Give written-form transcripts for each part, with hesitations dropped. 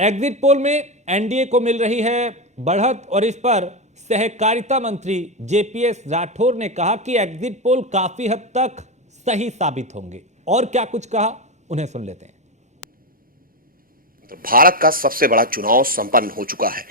Exit poll में NDA को मिल रही है बढ़त और इस पर सहकारिता मंत्री जेपीएस राठौर ने कहा कि एग्जिट पोल काफी हद तक सही साबित होंगे। और क्या कुछ कहा, उन्हें सुन लेते हैं। तो भारत का सबसे बड़ा चुनाव संपन्न हो चुका है।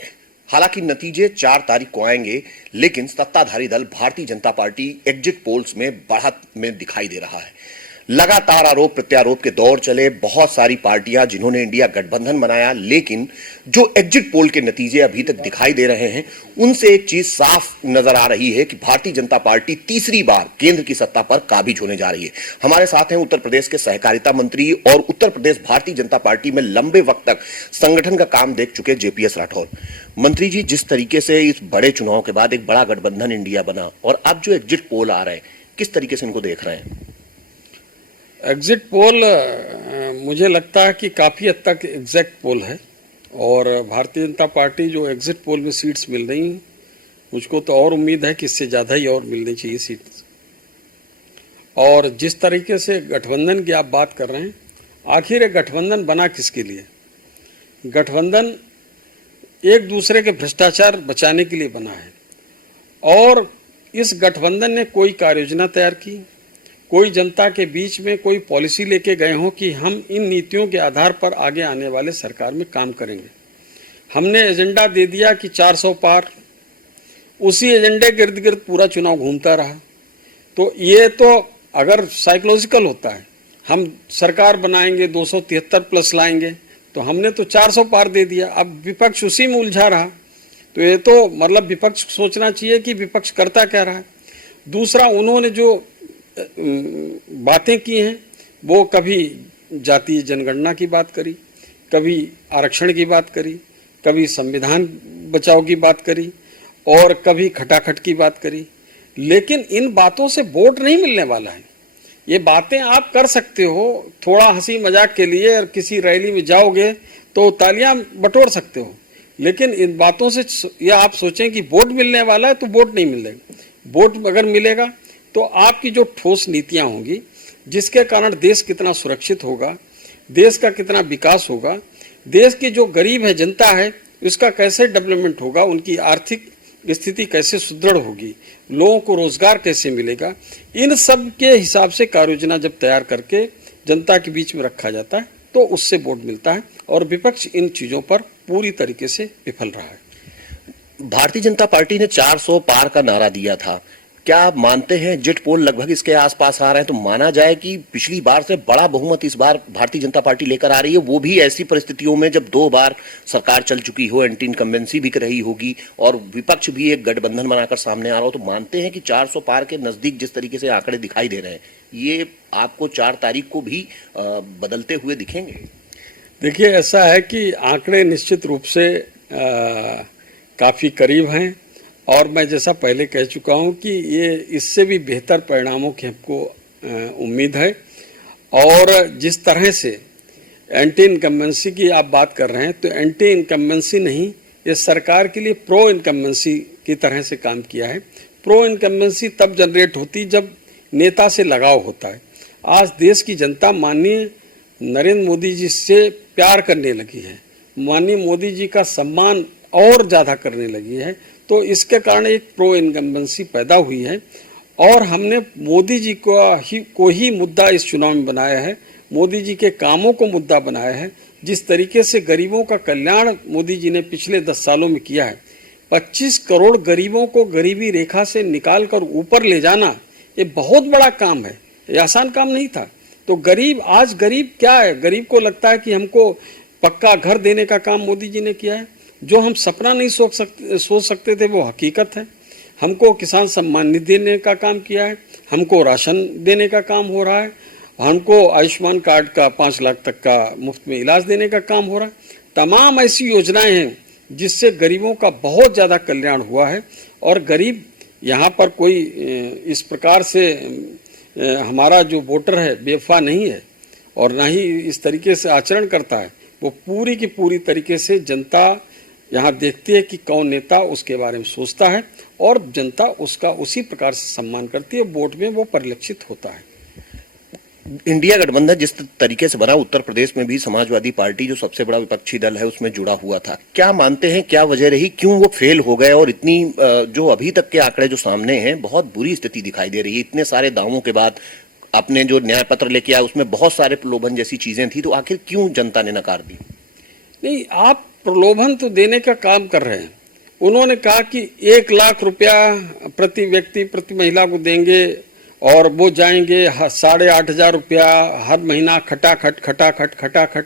हालांकि नतीजे 4 तारीख को आएंगे, लेकिन सत्ताधारी दल Bharatiya Janata party exit polls में बढ़त में दिखाई दे रहा है। लगातार आरोप प्रत्यारोप के दौर चले, बहुत सारी पार्टियां जिन्होंने इंडिया गठबंधन बनाया, लेकिन जो एग्जिट पोल के नतीजे अभी तक दिखाई दे रहे हैं उनसे एक चीज साफ नजर आ रही है कि भारतीय जनता पार्टी तीसरी बार केंद्र की सत्ता पर काबिज होने जा रही है। हमारे साथ हैं उत्तर प्रदेश के सहकारिता मंत्री और उत्तर प्रदेश भारतीय जनता पार्टी में लंबे वक्त तक संगठन का काम देख चुके जेपीएस राठौर। मंत्री जी, जिस तरीके से इस बड़े चुनाव के बाद एक बड़ा गठबंधन इंडिया बना और अब जो एग्जिट पोल आ रहे हैं, किस तरीके से इनको देख रहे हैं? एग्जिट पोल मुझे लगता है कि काफ़ी हद तक एग्जैक्ट पोल है और भारतीय जनता पार्टी जो एग्जिट पोल में सीट्स मिल रही हैं, मुझको तो और उम्मीद है कि इससे ज़्यादा ही और मिलनी चाहिए सीट्स। और जिस तरीके से गठबंधन की आप बात कर रहे हैं, आखिर एक गठबंधन बना किसके लिए? गठबंधन एक दूसरे के भ्रष्टाचार बचाने के लिए बना है और इस गठबंधन ने कोई कार्य योजना तैयार की, कोई जनता के बीच में कोई पॉलिसी लेके गए हों कि हम इन नीतियों के आधार पर आगे आने वाले सरकार में काम करेंगे। हमने एजेंडा दे दिया कि 400 पार, उसी एजेंडे के इर्द गिर्द पूरा चुनाव घूमता रहा। तो ये तो अगर साइकोलॉजिकल होता है, हम सरकार बनाएंगे 273 प्लस लाएंगे, तो हमने तो 400 पार दे दिया। अब विपक्ष उसी में उलझा रहा। तो ये तो मतलब विपक्ष सोचना चाहिए कि विपक्ष करता क्या रहा है। दूसरा, उन्होंने जो बातें की हैं वो कभी जातीय जनगणना की बात करी, कभी आरक्षण की बात करी, कभी संविधान बचाओ की बात करी और कभी खटाखट की बात करी। लेकिन इन बातों से वोट नहीं मिलने वाला है। ये बातें आप कर सकते हो थोड़ा हंसी मजाक के लिए, और किसी रैली में जाओगे तो तालियां बटोर सकते हो, लेकिन इन बातों से या आप सोचें कि वोट मिलने वाला है तो वोट नहीं मिलेगा। वोट अगर मिलेगा तो आपकी जो ठोस नीतियां होंगी, जिसके कारण देश कितना सुरक्षित होगा, देश का कितना विकास होगा, देश की जो गरीब है जनता है उसका कैसे डेवलपमेंट होगा, उनकी आर्थिक स्थिति कैसे सुदृढ़ होगी, लोगों को रोजगार कैसे मिलेगा, इन सब के हिसाब से कार्य योजना जब तैयार करके जनता के बीच में रखा जाता है तो उससे वोट मिलता है। और विपक्ष इन चीज़ों पर पूरी तरीके से विफल रहा है। भारतीय जनता पार्टी ने 400 पार का नारा दिया था। क्या आप मानते हैं एग्जिट पोल लगभग इसके आसपास आ रहे हैं तो माना जाए कि पिछली बार से बड़ा बहुमत इस बार भारतीय जनता पार्टी लेकर आ रही है, वो भी ऐसी परिस्थितियों में जब 2 बार सरकार चल चुकी हो, एंटी इनकम्बेंसी भी रही होगी और विपक्ष भी एक गठबंधन बनाकर सामने आ रहा हो, तो मानते हैं कि 400 पार के नजदीक जिस तरीके से आंकड़े दिखाई दे रहे हैं, ये आपको 4 तारीख को भी बदलते हुए दिखेंगे? देखिए, ऐसा है कि आंकड़े निश्चित रूप से काफ़ी करीब हैं और मैं जैसा पहले कह चुका हूं कि ये इससे भी बेहतर परिणामों की हमको उम्मीद है। और जिस तरह से एंटी इनकम्बेंसी की आप बात कर रहे हैं, तो एंटी इनकम्बेंसी नहीं, ये सरकार के लिए प्रो इनकम्बेंसी की तरह से काम किया है। प्रो इनकम्बेंसी तब जनरेट होती जब नेता से लगाव होता है। आज देश की जनता माननीय नरेंद्र मोदी जी से प्यार करने लगी है, माननीय मोदी जी का सम्मान और ज़्यादा करने लगी है, तो इसके कारण एक प्रो इनकम्बेंसी पैदा हुई है। और हमने मोदी जी को ही मुद्दा इस चुनाव में बनाया है, मोदी जी के कामों को मुद्दा बनाया है। जिस तरीके से गरीबों का कल्याण मोदी जी ने पिछले 10 सालों में किया है, 25 करोड़ गरीबों को गरीबी रेखा से निकाल कर ऊपर ले जाना, ये बहुत बड़ा काम है, ये आसान काम नहीं था। तो गरीब, आज गरीब क्या है? गरीब को लगता है कि हमको पक्का घर देने का काम मोदी जी ने किया है। जो हम सपना नहीं सोच सकते थे वो हकीकत है। हमको किसान सम्मान निधि देने का काम किया है, हमको राशन देने का काम हो रहा है, हमको आयुष्मान कार्ड का 5 लाख तक का मुफ्त में इलाज देने का काम हो रहा है। तमाम ऐसी योजनाएं हैं जिससे गरीबों का बहुत ज़्यादा कल्याण हुआ है। और गरीब यहाँ पर कोई इस प्रकार से हमारा जो वोटर है बेवफा नहीं है और ना ही इस तरीके से आचरण करता है। वो पूरी की पूरी तरीके से जनता यहाँ देखती है कि कौन नेता उसके बारे में सोचता है और जनता उसका उसी प्रकार से सम्मान करती है। वोट में वो परिलक्षित होता है। इंडिया गठबंधन जिस तरीके से बना, उत्तर प्रदेश में भी समाजवादी पार्टी जो सबसे बड़ा विपक्षी दल है उसमें जुड़ा हुआ था, क्या मानते हैं क्या वजह रही, क्यों वो फेल हो गए? और इतनी जो अभी तक के आंकड़े जो सामने हैं, बहुत बुरी स्थिति दिखाई दे रही है। इतने सारे दावों के बाद आपने जो न्याय पत्र लेके आया उसमें बहुत सारे प्रलोभन जैसी चीजें थी, तो आखिर क्यों जनता ने नकार दी? नहीं, आप प्रलोभन तो देने का काम कर रहे हैं। उन्होंने कहा कि 1 लाख रुपया प्रति व्यक्ति प्रति महिला को देंगे और वो जाएंगे 8,500 रुपया हर महीना खटाखट।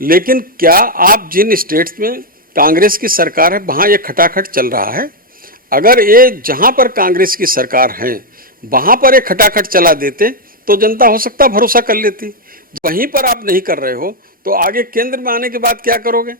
लेकिन क्या आप जिन स्टेट्स में कांग्रेस की सरकार है वहां ये खटाखट चल रहा है? अगर ये जहां पर कांग्रेस की सरकार है वहां पर ये खटाखट चला देते तो जनता हो सकता भरोसा कर लेती। वहीं पर आप नहीं कर रहे हो तो आगे केंद्र में आने के बाद क्या करोगे?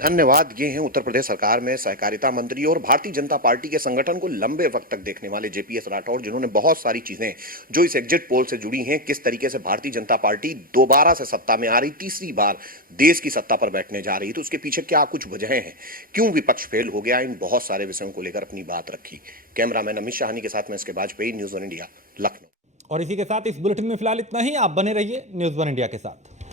धन्यवाद। ये हैं उत्तर प्रदेश सरकार में सहकारिता मंत्री और भारतीय जनता पार्टी के संगठन को लंबे वक्त तक देखने वाले जेपीएस राठौर, जिन्होंने बहुत सारी चीजें जो इस एग्जिट पोल से जुड़ी हैं, किस तरीके से भारतीय जनता पार्टी दोबारा से सत्ता में आ रही, तीसरी बार देश की सत्ता पर बैठने जा रही, तो उसके पीछे क्या कुछ वजहें हैं, क्यों विपक्ष फेल हो गया, इन बहुत सारे विषयों को लेकर अपनी बात रखी। कैमरामैन अमित शाहनी के साथ में इसके वाजपेयी, न्यूज़ 1 इंडिया, लखनऊ। और इसी के साथ इस बुलेटिन में फिलहाल इतना ही। आप बने रहिए न्यूज़ 1 इंडिया के साथ।